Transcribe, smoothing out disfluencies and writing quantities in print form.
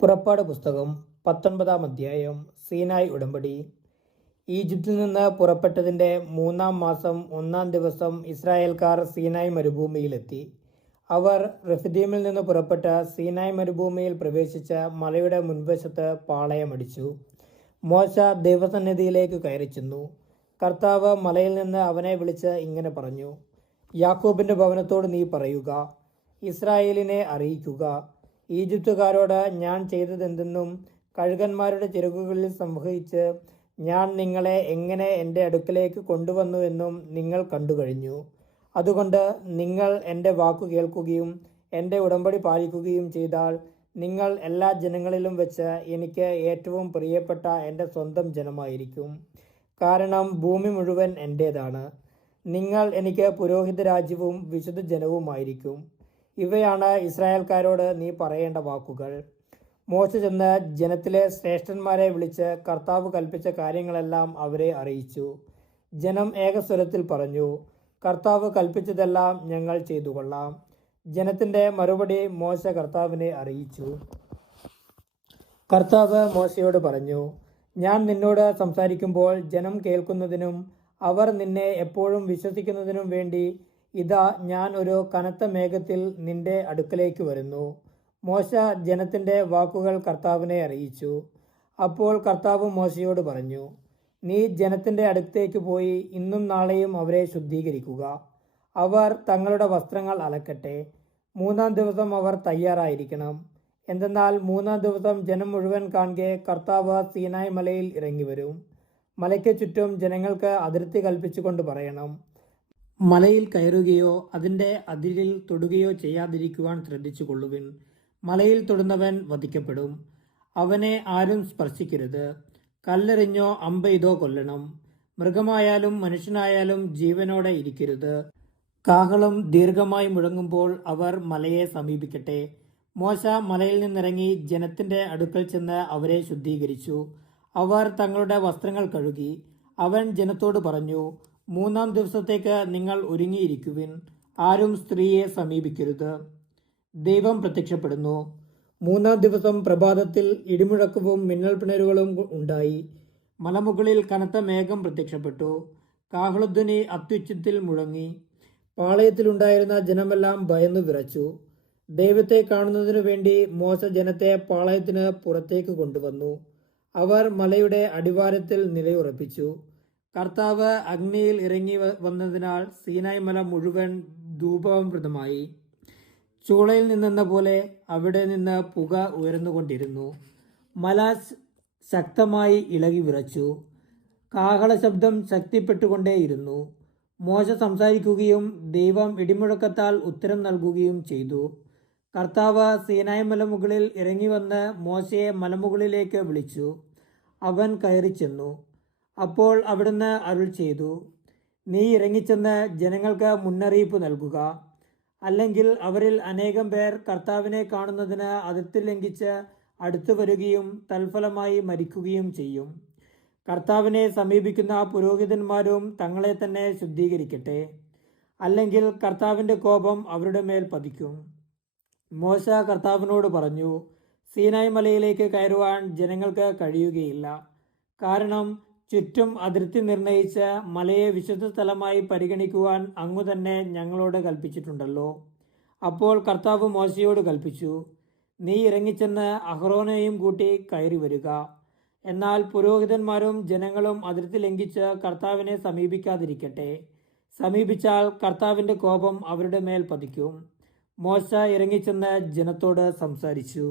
പുറപ്പാട് പുസ്തകം 19-ാം അധ്യായം. സീനായ് ഉടമ്പടി. ഈജിപ്തിൽ നിന്ന് പുറപ്പെട്ടതിൻ്റെ 3-ാം മാസം 1-ാം ദിവസം ഇസ്രായേൽക്കാർ സീനായ് മരുഭൂമിയിലെത്തി. അവർ റെഫിദീമിൽ നിന്ന് പുറപ്പെട്ട് സീനായ് മരുഭൂമിയിൽ പ്രവേശിച്ച് മലയുടെ മുൻവശത്ത് പാളയമടിച്ചു. മോശ ദൈവസന്നിധിയിലേക്ക് കയറിച്ചെന്നു. കർത്താവ് മലയിൽ നിന്ന് അവനെ വിളിച്ച് ഇങ്ങനെ പറഞ്ഞു: യാക്കോബിൻ്റെ ഭവനത്തോട് നീ പറയുക, ഇസ്രായേലിനെ അറിയിക്കുക, ഈജിപ്തുകാരോട് ഞാൻ ചെയ്തതെന്തെന്നും കഴുകന്മാരുടെ ചിറകുകളിൽ സംവഹിച്ച് ഞാൻ നിങ്ങളെ എങ്ങനെ എൻ്റെ അടുക്കലേക്ക് കൊണ്ടുവന്നുവെന്നും നിങ്ങൾ കണ്ടുകഴിഞ്ഞു. അതുകൊണ്ട് നിങ്ങൾ എൻ്റെ വാക്കു കേൾക്കുകയും എൻ്റെ ഉടമ്പടി പാലിക്കുകയും ചെയ്താൽ നിങ്ങൾ എല്ലാ ജനങ്ങളിലും വെച്ച് എനിക്ക് ഏറ്റവും പ്രിയപ്പെട്ട എൻ്റെ സ്വന്തം ജനമായിരിക്കും. കാരണം ഭൂമി മുഴുവൻ എൻ്റേതാണ്. നിങ്ങൾ എനിക്ക് പുരോഹിത രാജ്യവും വിശുദ്ധ ജനവുമായിരിക്കും. ഇവയാണ് ഇസ്രായേൽക്കാരോട് നീ പറയേണ്ട വാക്കുകൾ. മോശ ചെന്ന് ജനത്തിലെ ശ്രേഷ്ഠന്മാരെ വിളിച്ച് കർത്താവ് കൽപ്പിച്ച കാര്യങ്ങളെല്ലാം അവരെ അറിയിച്ചു. ജനം ഏകസ്വരത്തിൽ പറഞ്ഞു: കർത്താവ് കൽപ്പിച്ചതെല്ലാം ഞങ്ങൾ ചെയ്തുകൊള്ളാം. ജനത്തിൻ്റെ മറുപടി മോശ കർത്താവിനെ അറിയിച്ചു. കർത്താവ് മോശയോട് പറഞ്ഞു: ഞാൻ നിന്നോട് സംസാരിക്കുമ്പോൾ ജനം കേൾക്കുന്നതിനും അവർ നിന്നെ എപ്പോഴും വിശ്വസിക്കുന്നതിനും വേണ്ടി ഇതാ ഞാൻ ഒരു കനത്ത മേഘത്തിൽ നിന്റെ അടുക്കലേക്ക് വരുന്നു. മോശ ജനത്തിൻ്റെ വാക്കുകൾ കർത്താവിനെ അറിയിച്ചു. അപ്പോൾ കർത്താവ് മോശയോട് പറഞ്ഞു: നീ ജനത്തിൻ്റെ അടുത്തേക്ക് പോയി ഇന്നും നാളെയും അവരെ ശുദ്ധീകരിക്കുക. അവർ തങ്ങളുടെ വസ്ത്രങ്ങൾ അലക്കട്ടെ. 3-ാം ദിവസം അവർ തയ്യാറായിരിക്കണം. എന്തെന്നാൽ 3-ാം ദിവസം ജനം മുഴുവൻ കാണുകെ കർത്താവ് സീനായ് മലയിൽ ഇറങ്ങി വരും. മലയ്ക്ക് ചുറ്റും ജനങ്ങൾക്ക് അതിർത്തി കൽപ്പിച്ചുകൊണ്ട് പറയണം: മലയിൽ കയറുകയോ അതിൻ്റെ അതിരിൽ തൊടുകയോ ചെയ്യാതിരിക്കുവാൻ ശ്രദ്ധിച്ചു കൊള്ളുവിൻ. മലയിൽ തൊടുന്നവൻ വധിക്കപ്പെടും. അവനെ ആരും സ്പർശിക്കരുത്. കല്ലെറിഞ്ഞോ അമ്പെയ്തോ കൊല്ലണം. മൃഗമായാലും മനുഷ്യനായാലും ജീവനോടെ ഇരിക്കരുത്. കാഹളം ദീർഘമായി മുഴങ്ങുമ്പോൾ അവർ മലയെ സമീപിക്കട്ടെ. മോശ മലയിൽ നിന്നിറങ്ങി ജനത്തിൻ്റെ അടുക്കൽ ചെന്ന് അവരെ ശുദ്ധീകരിച്ചു. അവർ തങ്ങളുടെ വസ്ത്രങ്ങൾ കഴുകി. അവൻ ജനത്തോട് പറഞ്ഞു: 3-ാം ദിവസത്തേക്ക് നിങ്ങൾ ഒരുങ്ങിയിരിക്കുവിൻ. ആരും സ്ത്രീയെ സമീപിക്കരുത്. ദൈവം പ്രത്യക്ഷപ്പെടുന്നു. 3-ാം ദിവസം പ്രഭാതത്തിൽ ഇടിമുഴക്കവും മിന്നൽ പിണരുകളും ഉണ്ടായി. മലമുകളിൽ കനത്ത മേഘം പ്രത്യക്ഷപ്പെട്ടു. കാഹളധ്വനി അത്യുച്ചത്തിൽ മുഴങ്ങി. പാളയത്തിലുണ്ടായിരുന്ന ജനമെല്ലാം ഭയന്നു വിറച്ചു. ദൈവത്തെ കാണുന്നതിനു വേണ്ടി മോശ ജനത്തെ പാളയത്തിന് പുറത്തേക്ക് കൊണ്ടുവന്നു. അവർ മലയുടെ അടിവാരത്തിൽ നിലയുറപ്പിച്ചു. കർത്താവ് അഗ്നിയിൽ ഇറങ്ങി വന്നതിനാൽ സീനായ് മല മുഴുവൻ ധൂപാവൃതമായി. ചൂളയിൽ നിന്നെന്ന പോലെ അവിടെ നിന്ന് പുക ഉയർന്നുകൊണ്ടിരുന്നു. മല ശക്തമായി ഇളകി വിറച്ചു. കാഹള ശബ്ദം ശക്തിപ്പെട്ടുകൊണ്ടേയിരുന്നു. മോശ സംസാരിക്കുകയും ദൈവം ഇടിമുഴക്കത്താൽ ഉത്തരം നൽകുകയും ചെയ്തു. കർത്താവ് സീനായ് മലമുകളിൽ ഇറങ്ങി വന്ന് മോശയെ മലമുകളിലേക്ക് വിളിച്ചു. അവൻ കയറി ചെന്നു. അപ്പോൾ അവിടുന്ന് അരുൾ ചെയ്തു: നീ ഇറങ്ങിച്ചെന്ന് ജനങ്ങൾക്ക് മുന്നറിയിപ്പ് നൽകുക. അല്ലെങ്കിൽ അവരിൽ അനേകം പേർ കർത്താവിനെ കാണുന്നതിന് അതിർത്തി ലംഘിച്ച് അടുത്തു വരികയും തൽഫലമായി മരിക്കുകയും ചെയ്യും. കർത്താവിനെ സമീപിക്കുന്ന പുരോഹിതന്മാരും തങ്ങളെ തന്നെ ശുദ്ധീകരിക്കട്ടെ. അല്ലെങ്കിൽ കർത്താവിൻ്റെ കോപം അവരുടെ മേൽ പതിക്കും. മോശ കർത്താവിനോട് പറഞ്ഞു: സീനായ് മലയിലേക്ക് കയറുവാൻ ജനങ്ങൾക്ക് കഴിയുകയില്ല. കാരണം ചുറ്റും അതിർത്തി നിർണയിച്ച് മലയെ വിശുദ്ധ സ്ഥലമായി പരിഗണിക്കുവാൻ അങ്ങു തന്നെ ഞങ്ങളോട് കൽപ്പിച്ചിട്ടുണ്ടല്ലോ. അപ്പോൾ കർത്താവ് മോശയോട് കൽപ്പിച്ചു: നീ ഇറങ്ങിച്ചെന്ന് അഹ്റോനെയും കൂട്ടി കയറി വരിക. എന്നാൽ പുരോഹിതന്മാരും ജനങ്ങളും അതിർത്തി ലംഘിച്ച് കർത്താവിനെ സമീപിക്കാതിരിക്കട്ടെ. സമീപിച്ചാൽ കർത്താവിൻ്റെ കോപം അവരുടെ മേൽ പതിക്കും. മോശ ഇറങ്ങിച്ചെന്ന് ജനത്തോട് സംസാരിച്ചു.